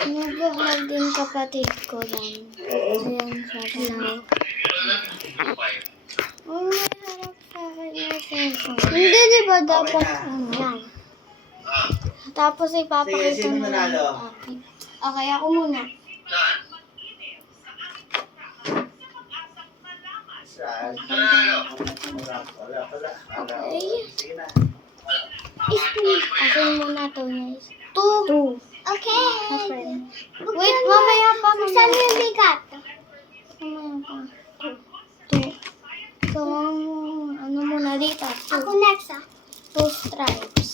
Nag-vlog din kapatid ko yan. Ayan siya. Hello. Oh, harap sa akin na cellphone. Hindi, di ba dapat yan? Tapos ipapakita mo lang yung topic. Okay, ako muna. Akin muna to, guys. 2. Okay. Wait, mamaya pa. Saan yung bigat? Mamaya pa. 2. So, ano muna dito? 2. Ako next, 2 stripes.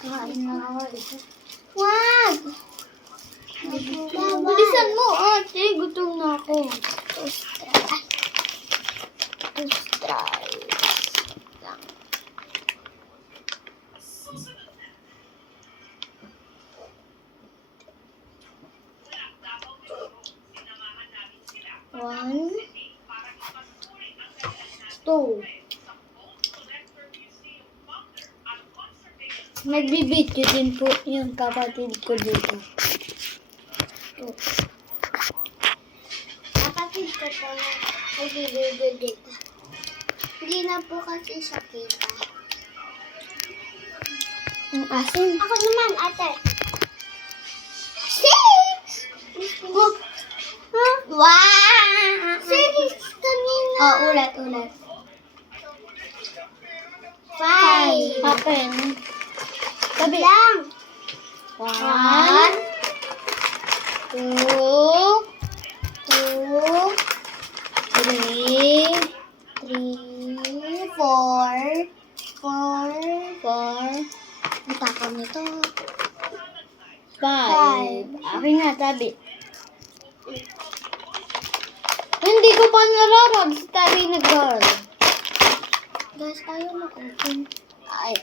Kain na ako. Wag! Bilisan mo, ate. Gutom na ako. 2 stripes. 2 stripes. Lang. One. 2. Nagbibidyo din po yung kapatid ko dito. 2. Kapatid ko po nagbibidyo dito. Hindi na po kasi siya kita. Ang asin. Ako naman, ate. 6! Oh. Huh? Wow! 6 kanina. Oh, ulat. 5. Happen. Tabi lang. 1, 2, 3, 4. Ang takam nito. 5. Akin nga, tabi. Hindi ko pa nararag sa tabi na girl. Guys, ayaw na-open. Ay.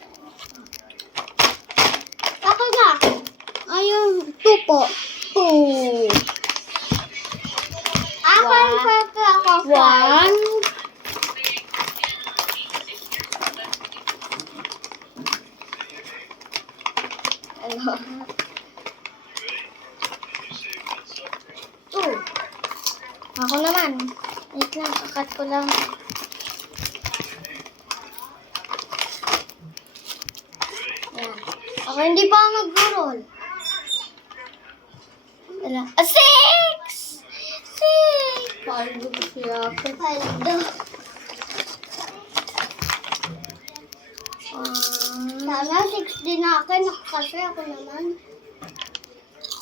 Ako na. Ayaw. 2 po. 2. Ako ang papa ako. 1. Hello. 2. Ako naman. Wait lang. Kakat ko lang. Ako hindi pa ako mag-roll. 6! 6! Paldo ko siya. Paldo. Sana 6 din akin. Kasi ako naman.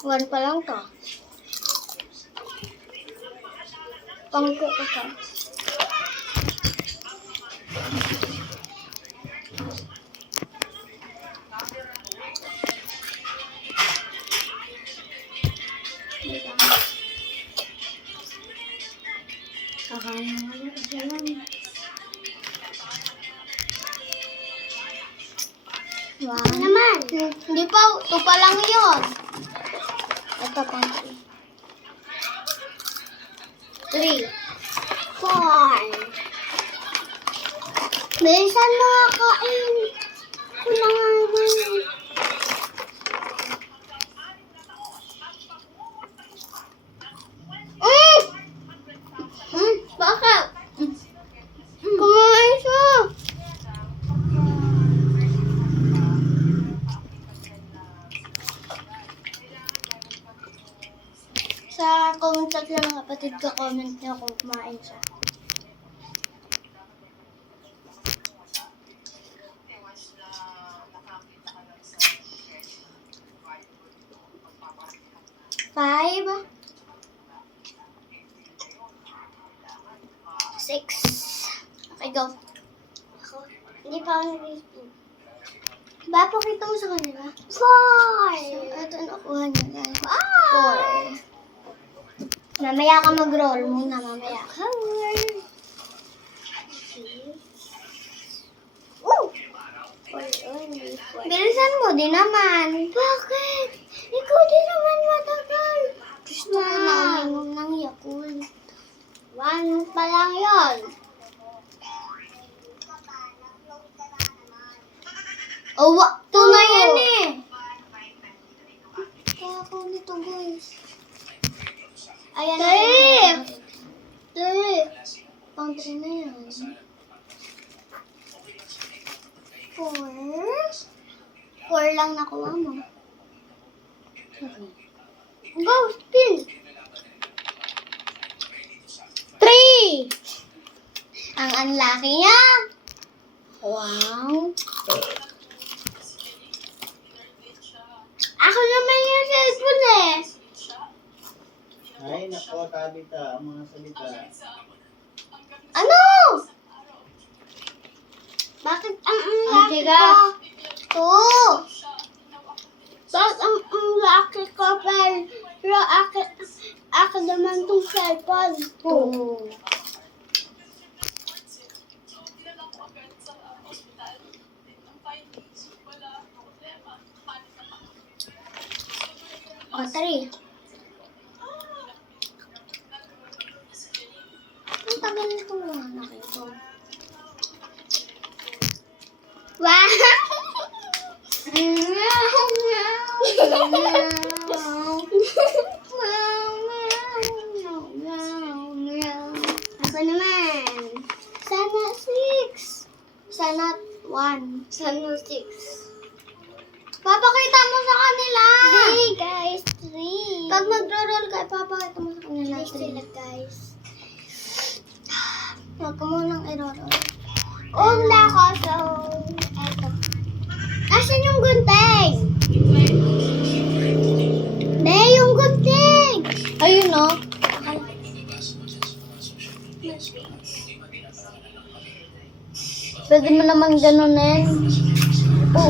1 pa lang to. Pangko ko pa. Kakain na lang. Wow. Naman. Hindi pa. 2 pa lang yun. Ito pang 3. 4. Bilisan mo kakain. Kulangan. Bakit? Kumain siya. Sa comment section ng kapatid ko, comment niya kung kumain siya. Five. 6. Okay, go. Ako. Hindi pa ako nag-isip. Ba, pakita mo sa kanila. 4. So, ito nakuha niya, guys. 4. Mamaya ka mag-roll muna, mamaya. Woo! 4. Bilisan mo din naman. Bakit? Ikaw din naman matagal. Gusto ko na uminom ng Yakult. 1 pa lang yun. Oh, 2 na yan eh. Kaya ako nito, guys. Ayan na yan. 3. Pang 3 na yan. 4 lang nakuha mo. Go, spin! 3! Ang unlucky niya. Wow. Ako naman yung cellphone eh. Ay, nako, tabita, ang mga salita. Ano? Bakit ang unlucky ko? 2. Bakit ang unlucky ko? Pero ako naman tong cellphone. 2. O, 3. Ang tagal nito mga anak ito. Wow! Ako naman. Sana 6. Sana 1. Sana 6. Papakita mo sa kanila. Hey guys, 3. Pag nagro-roll ka, papakita mo sa kanila. 3 sila guys. Huwag ka munang i-roll. Wala ko, so, eto. Asan yung gunting? Hindi, yung gunting. Ayun o. Pwede mo naman ganunin. Oh,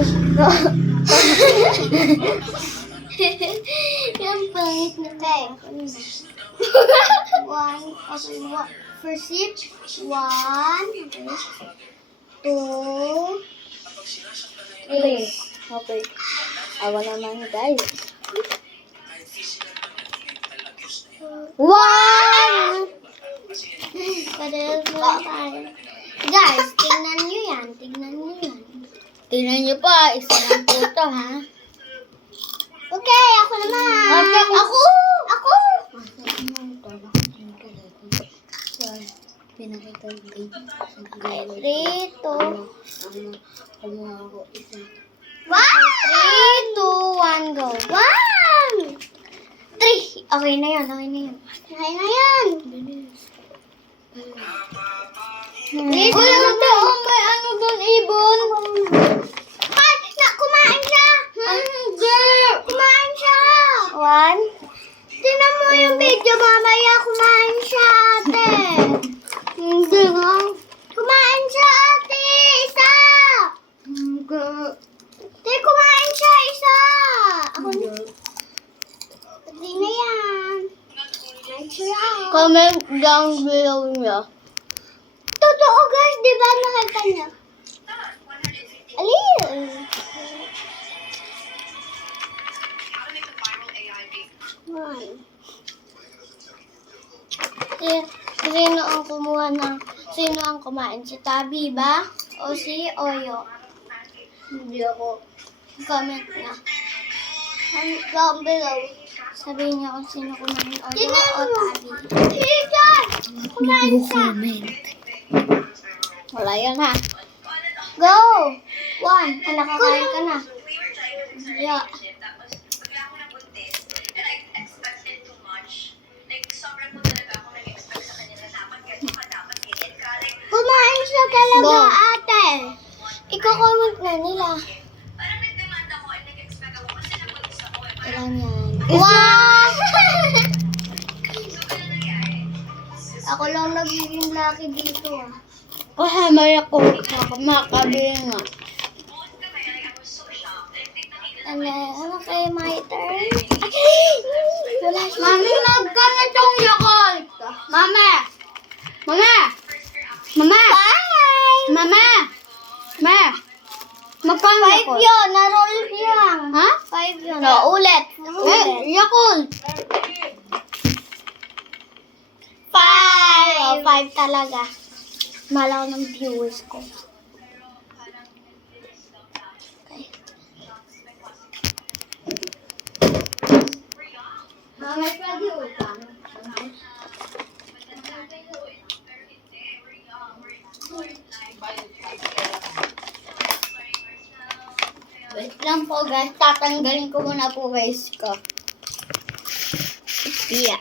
yung pangit na tayo. 1, okay, first sip. 1, okay. 2, 3. Okay. Awa naman, guys. 1! Parehas lang tayo. Guys, tingnan nyo yan. Tingnan nyo yan. Tingnan nyo pa. Isa lang po ito, ha? Okay, ako naman. Okay, ako! Ako! Pinakita yung gate. 3, 2. Kumuha ako isa. 1! 3, 2, 1, go. 1! 3! Okay na yan, okay na yan. Okay na yan. Wala na, may ano doon, ibon. Ay, kumain siya. Kumain siya. 1. Tingnan mo yung video, mamaya kumain siya, ate. Hindi nga. Kumain siya, ate. Isa. Hindi, kumain siya, isa. Ako na. Pati na yan. Comment down below niya. Totoo guys, di ba nakita niya? Alin? Sino ang kumuha ng... Sino ang kumain? Si Tabi ba? O si Oyo? Hindi ako. Comment na. Down below. Sabihin niyo kung sino kumain. Oyo o Tabi. Higan! Kumain siya. Wala yan ha. Go! 1. Nakakain ka na. Yeah. Kumain siya talaga, ate. Iko-comment na nila. Ilan yan? Wow! Ako lang nagiging lucky dito ah. Kahamay ako sa makabinga. Ano kayo, my turn? Wala siya. Mami, magkano tong Yakult? Mama! Mama! Mama! Bye! Mama! Ma! Magkano 5 yun. Na-roll yun. Ha? 5 yun. O, ulit. Yakult. 5. O, 5 talaga. Malaw ng viewers ko. Okay. May pwede utang. Wait lang po guys, tatanggalin ko muna po guys ko. Yeah.